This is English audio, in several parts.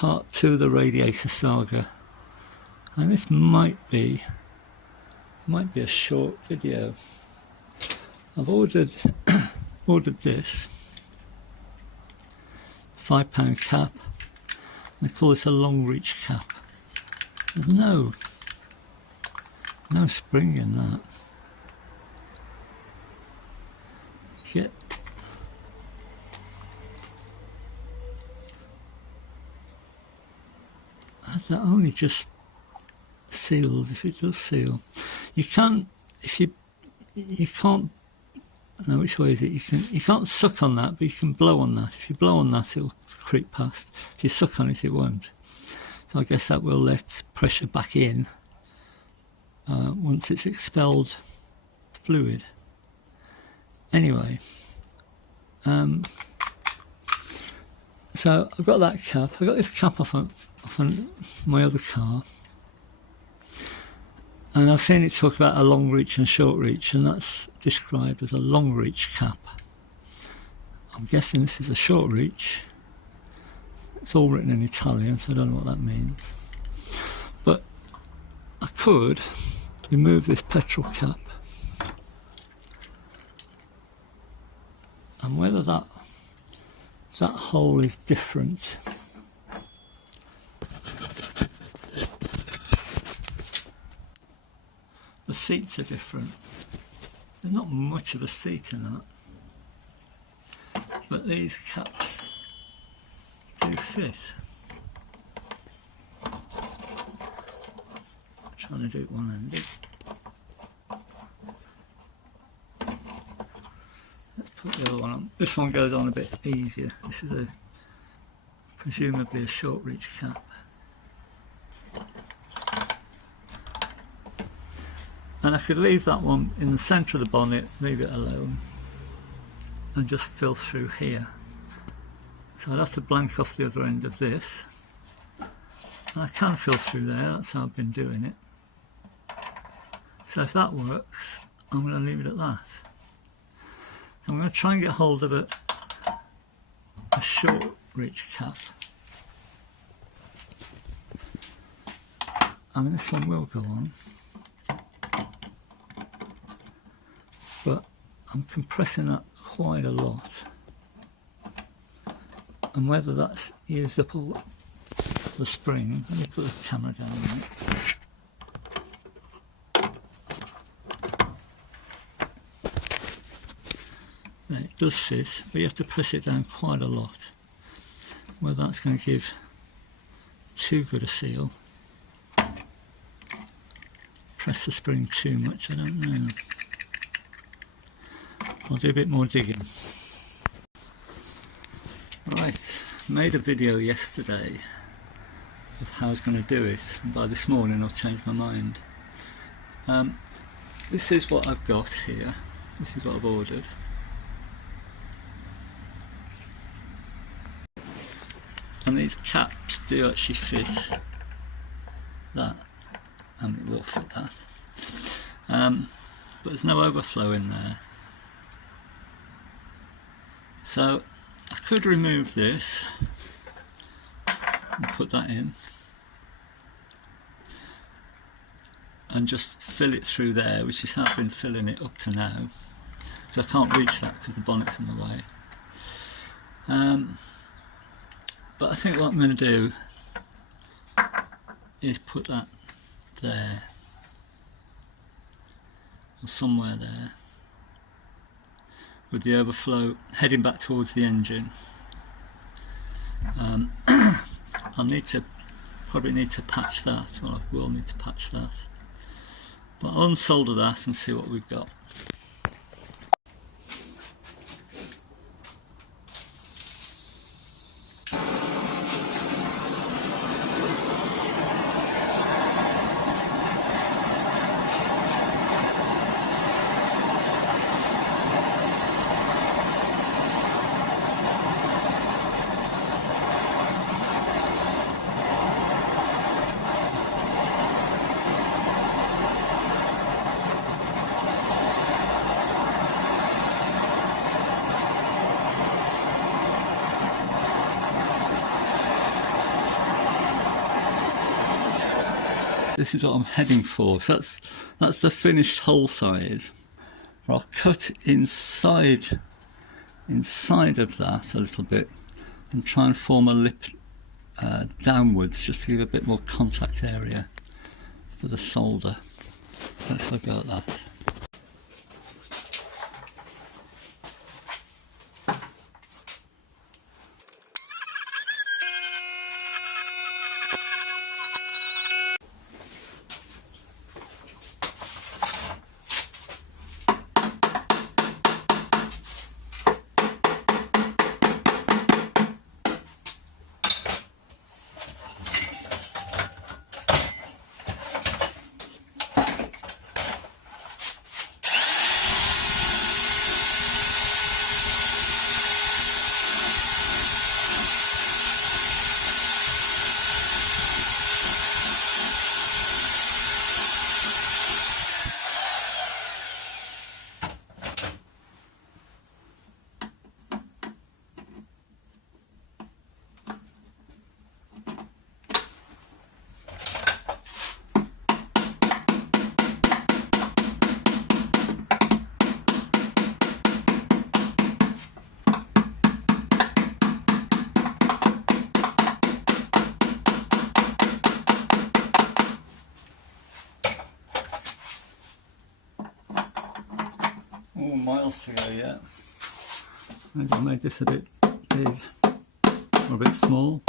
part 2 of the Radiator saga, and this might be a short video. I've ordered this £5 cap. They call this a long reach cap. There's no spring in that. Yet that only just seals if it does seal. You can't, you can't. Now which way is it? You can't suck on that, but you can blow on that. If you blow on that, it'll creep past. If you suck on it, it won't. So I guess that will let pressure back in once it's expelled fluid. Anyway, so I've got that cap. I got this cap off on my other car, and I've seen it talk about a long reach and short reach, and that's described as a long reach cap. I'm guessing this is a short reach. It's all written in Italian, so I don't know what that means. But I could remove this petrol cap, and whether that hole is different. The seats are different. There's not much of a seat in that, but these caps do fit. I'm trying to do it one-handed. Let's put the other one on. This one goes on a bit easier. This is presumably a short reach cap. And I could leave that one in the centre of the bonnet, leave it alone, and just fill through here. So I'd have to blank off the other end of this. And I can fill through there, that's how I've been doing it. So if that works, I'm going to leave it at that. So I'm going to try and get hold of a short reach cap. I mean, this one will go on, but I'm compressing that quite a lot, and whether that's used up all the spring. Let me put the camera down there. There, it does fit, but you have to press it down quite a lot. Whether that's going to give too good a seal, press the spring too much, I don't know. I'll do a bit more digging. Right, made a video yesterday of how I was going to do it, and by this morning I've changed my mind. This is what I've got here, this is what I've ordered. And these caps do actually fit that, and it will fit that. But there's no overflow in there. So I could remove this and put that in and just fill it through there, which is how I've been filling it up to now, because I can't reach that because the bonnet's in the way. But I think what I'm going to do is put that there, or somewhere there, with the overflow heading back towards the engine. I'll probably need to patch that. Well, I will need to patch that, but I'll unsolder that and see what we've got. this is what I'm heading for. So that's the finished hole size. I'll cut inside of that a little bit and try and form a lip downwards, just to give a bit more contact area for the solder. Let's have a go at that. Oh, miles to go yet. Maybe I made this a bit big or a bit small.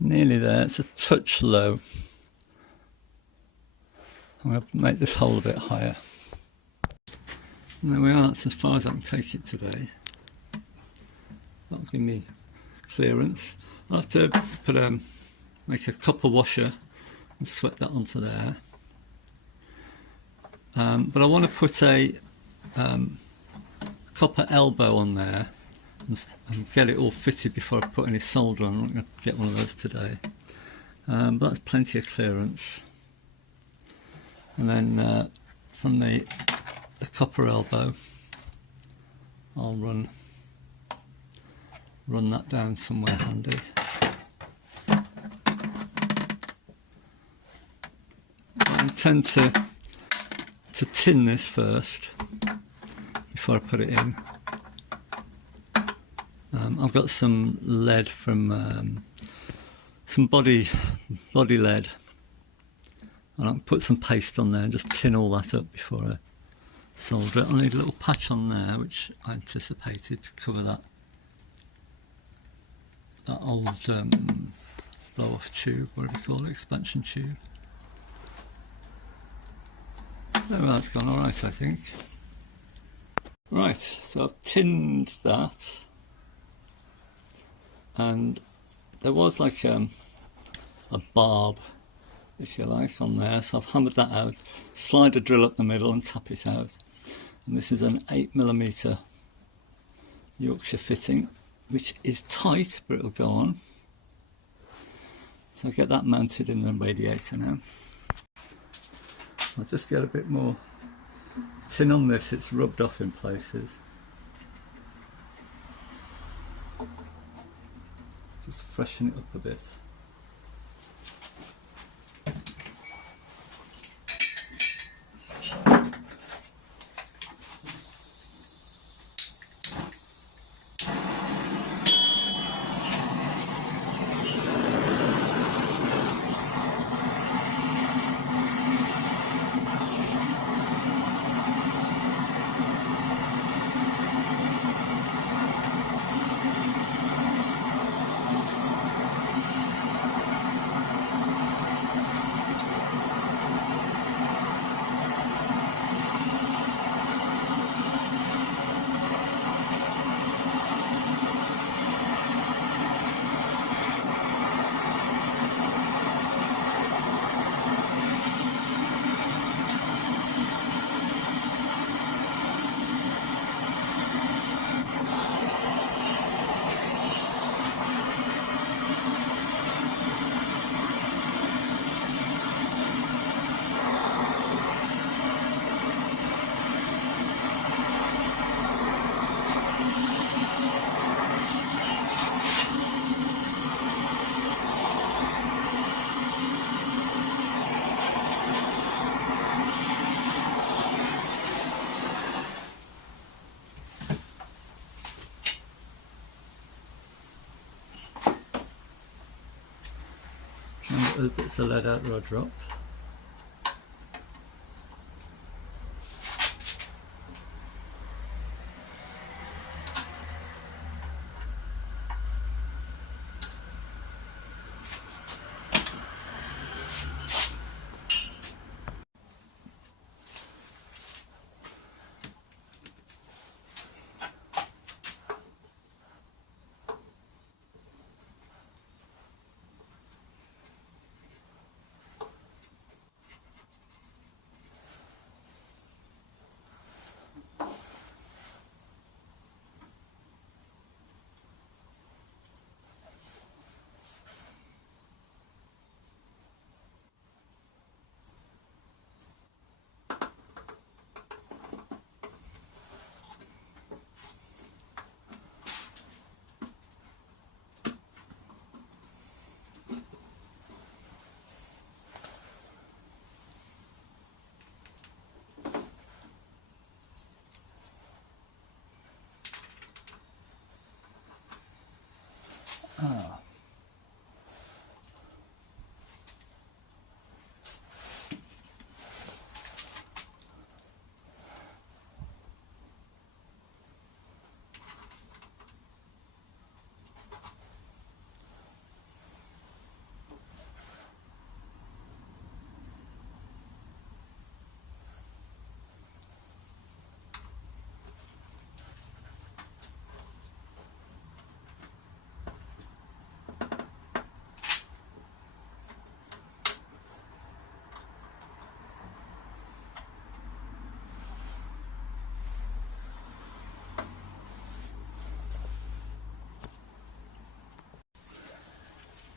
Nearly there, it's a touch low. I'm going to make this hole a bit higher. And there we are, that's as far as I can take it today. That'll give me clearance. I'll have to make a copper washer and sweat that onto there. But I want to put a copper elbow on there and get it all fitted before I put any solder on. I'm not going to get one of those today. But that's plenty of clearance. And then from the copper elbow, I'll run that down somewhere handy. I intend to tin this first before I put it in. I've got some lead from some body lead, and I'll put some paste on there and just tin all that up before I solder it. I need a little patch on there which I anticipated to cover that old blow-off tube, whatever you call it, expansion tube. There, well, that's gone alright, I think. Right, so I've tinned that, and there was like a barb, if you like, on there, so I've hammered that out, slide a drill up the middle and tap it out. And this is an 8mm Yorkshire fitting, which is tight, but it'll go on. So I'll get that mounted in the radiator now. I'll just get a bit more tin on this, it's rubbed off in places. Just freshen it up a bit. those bits of lead out that I dropped. Ah.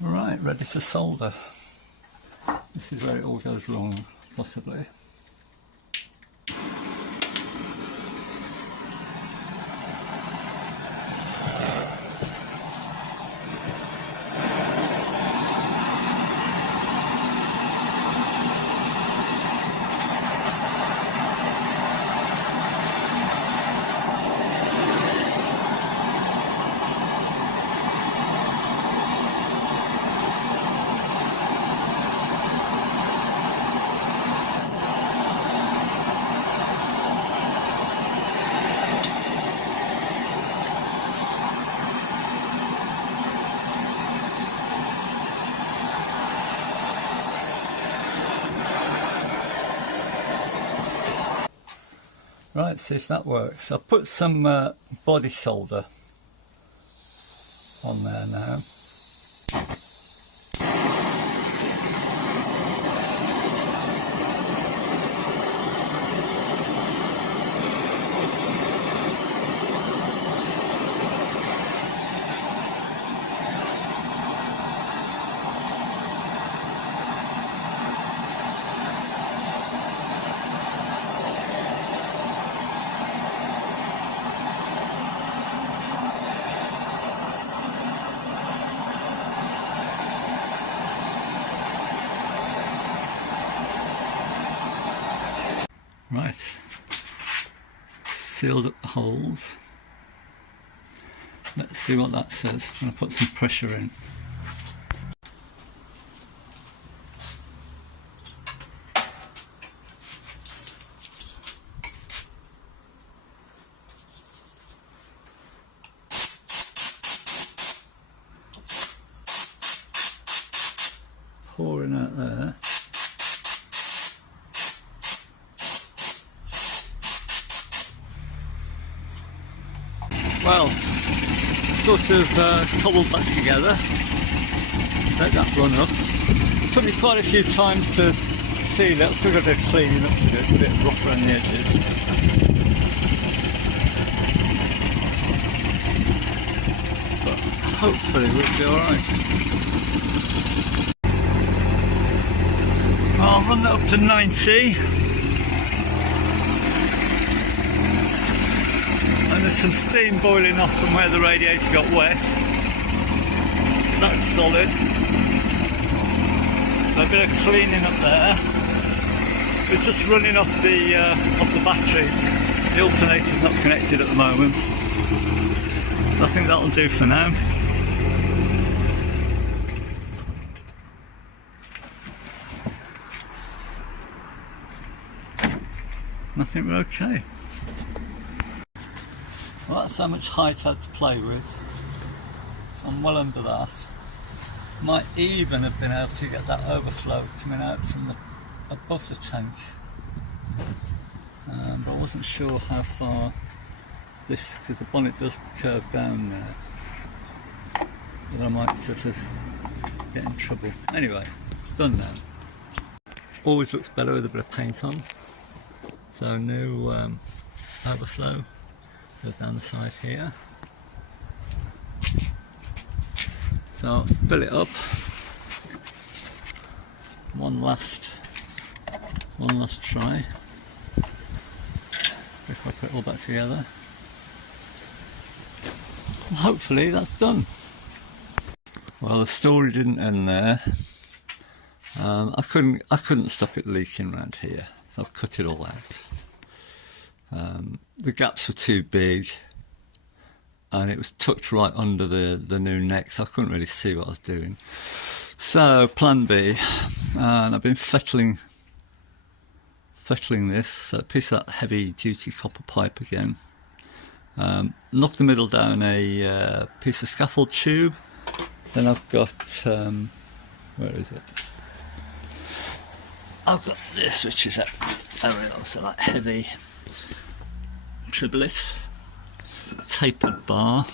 Right, ready to solder. This is where it all goes wrong, possibly. Right, see if that works. I'll put some body solder on there now. Right, sealed up the holes. Let's see what that says. I'm going to put some pressure in. Pouring out there. Well, sort of cobbled back together. Let that run up. Took me quite a few times to seal it. I've still got a bit of cleaning up to do. It's a bit rough around the edges. But hopefully we'll be alright. I'll run that up to 90. And there's some steam boiling off from where the radiator got wet. That's solid. A bit of cleaning up there. It's just running off the battery. The alternator's not connected at the moment. So I think that'll do for now. I think we're okay. Well, that's how much height I had to play with, so I'm well under that. Might even have been able to get that overflow coming out from the above the tank, but I wasn't sure how far this, because the bonnet does curve down there, but I might sort of get in trouble. Anyway, done now. Always looks better with a bit of paint on. So new overflow goes down the side here. So I'll fill it up. One last try before I put it all back together. And hopefully that's done. Well, the story didn't end there. I couldn't stop it leaking around here, so I've cut it all out. The gaps were too big, and it was tucked right under the new neck, so I couldn't really see what I was doing. So plan B, and I've been fettling this, so a piece of that heavy duty copper pipe again. Knock the middle down a piece of scaffold tube. Then I've got, where is it? I've got this, which is also that heavy triblet, tapered bar,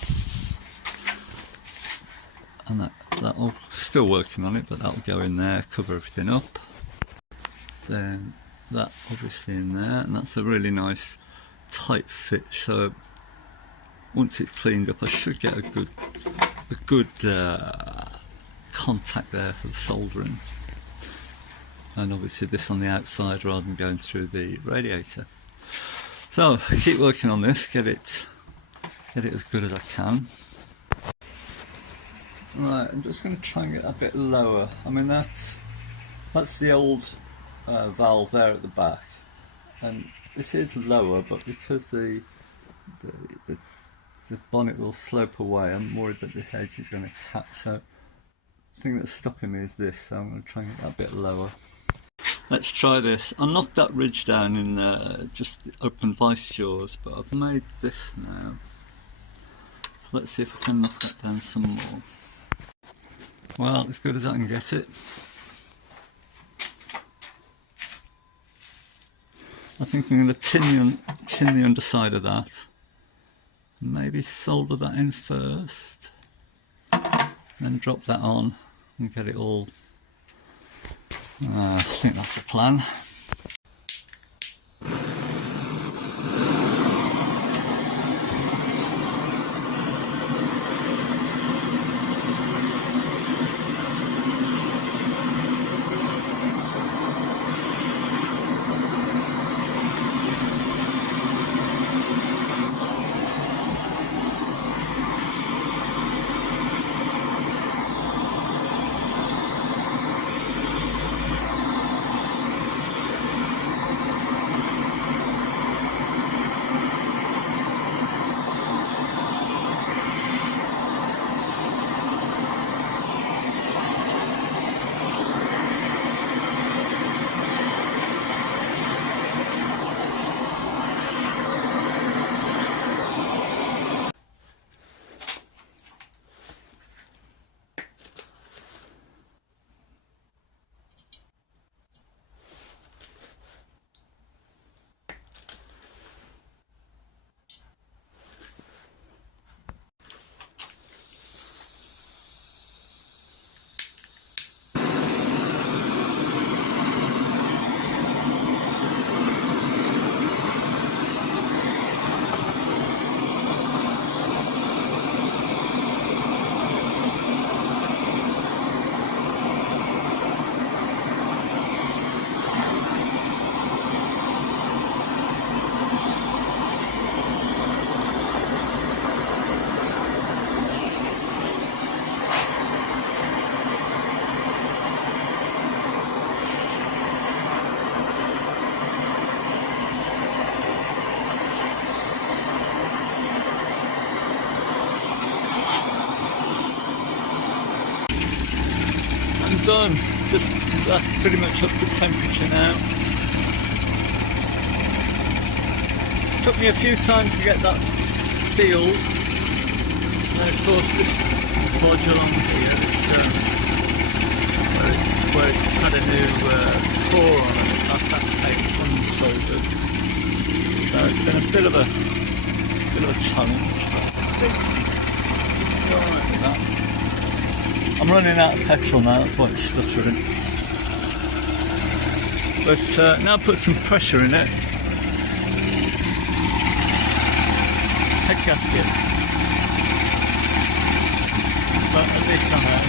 and that'll, still working on it, but that'll go in there, cover everything up. Then that obviously in there, and that's a really nice tight fit, so once it's cleaned up I should get a good contact there for the soldering. And obviously this on the outside rather than going through the radiator. So keep working on this, get it as good as I can. Right, I'm just going to try and get a bit lower. I mean that's the old valve there at the back, and this is lower, but because the bonnet will slope away, I'm worried that this edge is going to catch. So the thing that's stopping me is this, so I'm going to try and get that a bit lower. Let's try this. I knocked that ridge down in just the open vice jaws, but I've made this now. So let's see if I can knock that down some more. Well, as good as I can get it. I think I'm going to tin the underside of that. Maybe solder that in first, then drop that on and get it all. I think that's the plan. Done. Just that's pretty much up to temperature now. took me a few times to get that sealed. And of course this module on here is where it's had a new core on it. That's had to take unsoldered. So it's been a bit of a challenge, but I think it's alright with that. I'm running out of petrol now, that's why it's stuttering. But now put some pressure in it. Head gasket. But at least I have.